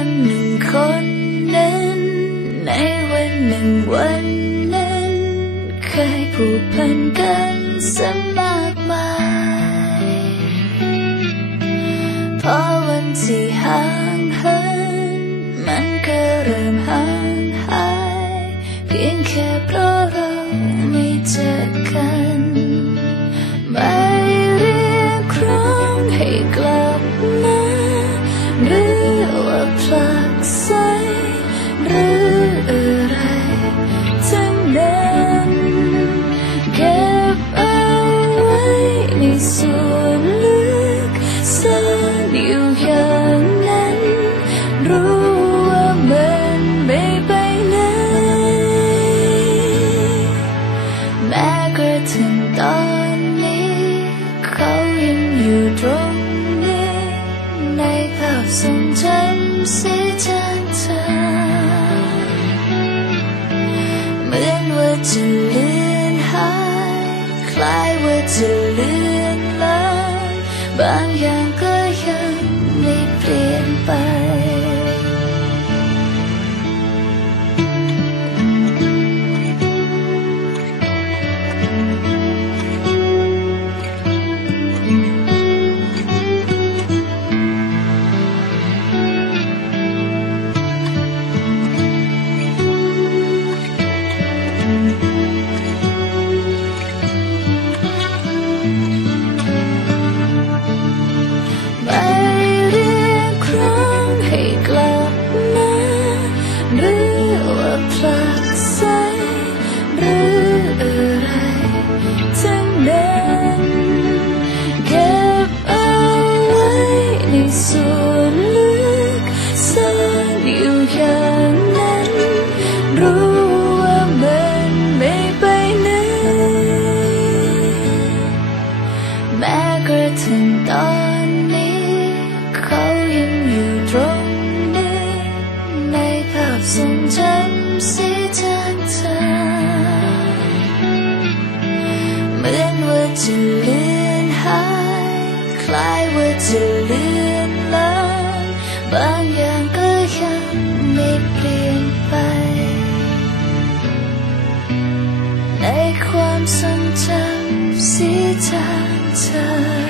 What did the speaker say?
คนหนึ่งคนนั้น ในวันหนึ่งวันนั้น เคยผูกพันกันเสมอ จางเธอเหมือนว่าจะเลือนหายคล้ายว่าจะเลือนลางบางอย่างก็ ว่าผลักไสหรืออะไรทั้งนั้นเก็บเอาไว้ในส่วนลึกซ่อนอยู่อย่างนั้น รู้ว่ามันไม่ไปไหนแม้กระทั่งตอนนี้เขายังอยู่ตรงนี้ในภาพทรงจำ สียจาเธอ เหมือนว่าจะลือหาย คล้ายว่าจะลือนลางบางอย่างก็ยังไม่เปลี่ยนไป ในความทรงจำเสียจากเธอ